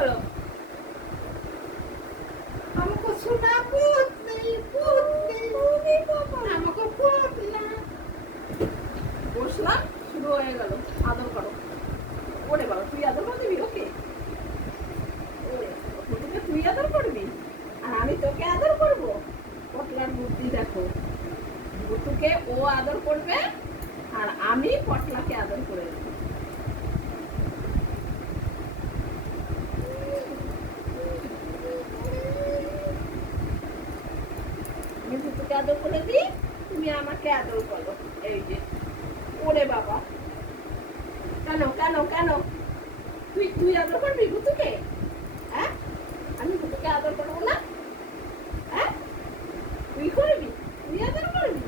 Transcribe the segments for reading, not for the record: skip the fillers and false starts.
হলো? আমাকে শোনা পুত নেই, পুত নেই, আমাকে পুত না। বসলাম, শুরু হয়ে গেল আদর করো। ওরে বাবা, তুই আদর করে দিবি ওকে? ওকে তুই আদর করবি আর আমি তোকে আদর করবো? পটলার বুদ্ধি দেখো, বুতুকে ও আদর করবে আর আমি পটলাকে আদর করে দেবো। আমি বুতুকে আদর করে দিই, তুমি আমাকে আদর করো। এই যে, ওরে বাবা, কেন কেন কেন? তুই তুই আদর করবি বুতুকে? হ্যাঁ, আমি বুতুকে আদর করবো না? হ্যাঁ, তুই করবি, তুই আদর করবি?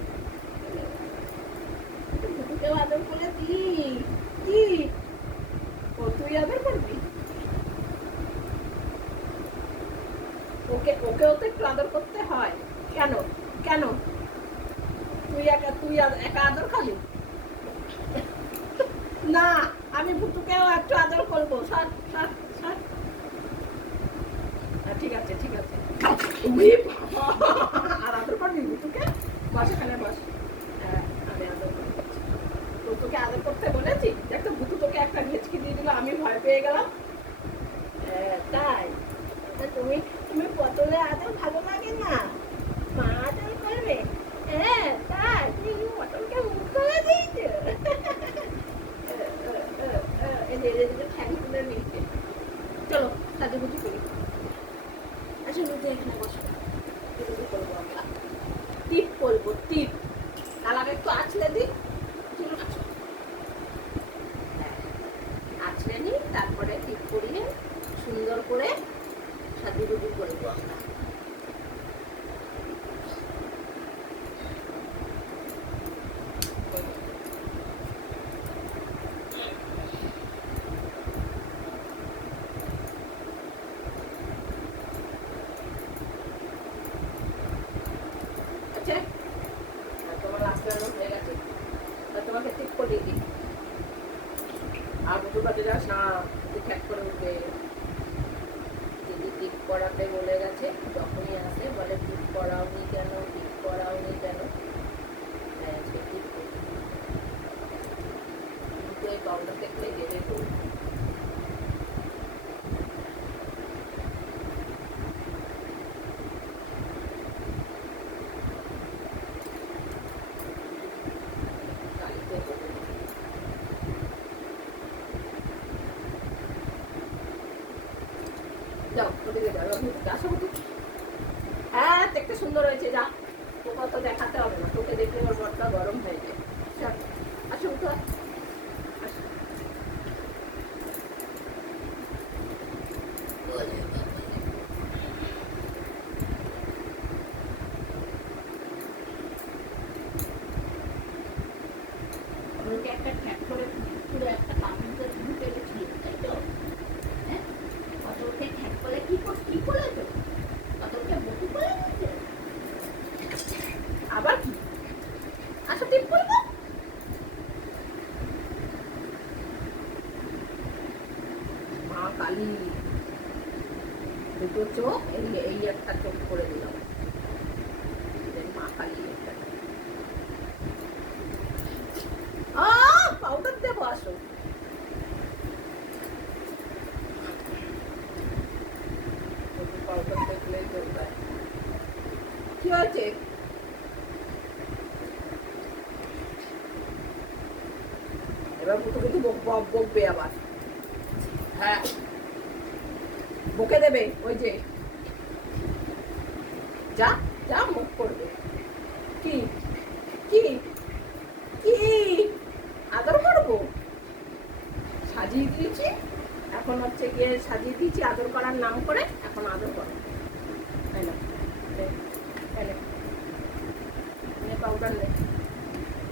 বুতুকেও আদর করে দি কি? ও তুই আদর করবি? ওকে ওকেও তো একটু আদর করতে হয়। কেন কেন? তুই একা আদর খালি না, আমি ভুতুকেও একটু আদর করবো। সর সর সর। ঠিক আছে ঠিক আছে। আর আদর করবি ভুতুকে? বস এখানে বস। আমি আদর করবো। তোকে আদর করতে বলেছি? দেখ তো, ভুতু তোকে একটা ঘেঁচকি দিয়ে দিল, আমি ভয় পেয়ে গেলাম। তাই তুমি তুমি পটলে আদর ভালো লাগে না? মা আদর করবে? হ্যাঁ তাই, তুমি পটলকে মুখ করে দিয়েছো। ঠ্যাং তুলে নিচ্ছে। চলো সাজুগুজু করি। আচ্ছা বুঝে এখানে বসো, করবো আমরা। টিপ করবো, টিপ। কালার একটু আছলে দিই, চলো আসো। আছলে নিই, তারপরে টিপ করিয়ে সুন্দর করে সাজুগুজু করবো আমরা। তোমার লাস্ট হয়ে গেছে, তোমাকে টিপ করিয়ে দিই। আর বুঝতে পারতে যাস না, ঠ্যাক করে উঠবে। দিদি টিপ করাতে বলে গেছে, যখনই আসে বলে টিপ করাওনি কেন, টিপ করাওনি কেন। টিপ কিন্তু এই পাউডার দেখলে গেলে করবো। যাও ওদিকে যাও, আসো। হ্যাঁ দেখতে সুন্দর হয়েছে, যা। তোকে তো দেখাতে হবে না, তোকে দেখলে ওর মনটা গরম হয়ে যায়। আসো তো, একটা ঠ্যাক করে পুরো একটা কাপড় ঢুকে গেছিল, তাই তো? হ্যাঁ, কতকে ঠ্যাক করে কি করেছো? কতকে বকু করে নিচ্ছে? আবার কি? আচ্ছা টিপ করবো। মা কালী, দুটো চোখ, এই একটা চোখ করে দিলাম। মা কালী একটা পাউডার দেবো, আসো। পাউডার দেখলেই চলবে। কি হয়েছে? এবার বুটো কিন্তু বকবে আবার। হ্যাঁ বকে দেবে, ওই যে যা যা মুখ করবে। কি কি কি আদর করবো? সাজিয়ে দিয়েছি, এখন হচ্ছে গিয়ে সাজিয়ে দিয়েছি আদর করার নাম করে, এখন আদর করো। তাই না? পাউডার নে,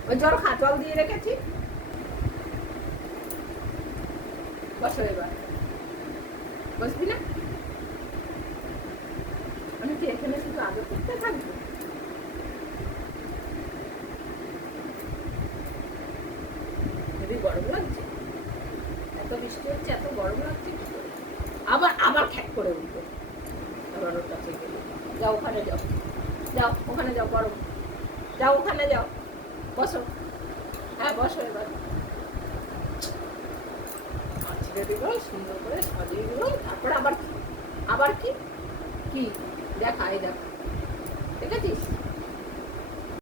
ওই জল খা, জল দিয়ে রেখেছি। বসো এবার, বসবি না? আমি কি এখানে শুধু আদর করতে থাকবো? খুবই গরম লাগছে, এত বৃষ্টি হচ্ছে, এত গরম লাগছে কি করে? আবার আবার খ্যাক করে উঠবে। আবার ওর কাছে গেলে যাও, ওখানে যাও, যাও ওখানে যাও, বড় যাও, ওখানে যাও, বসো। হ্যাঁ বসো এবার। ছেড়ে দিল, সুন্দর করে সাজিয়ে দিল। তারপর আবার কি, আবার কি কি দেখা, এই দেখা, দেখেছিস?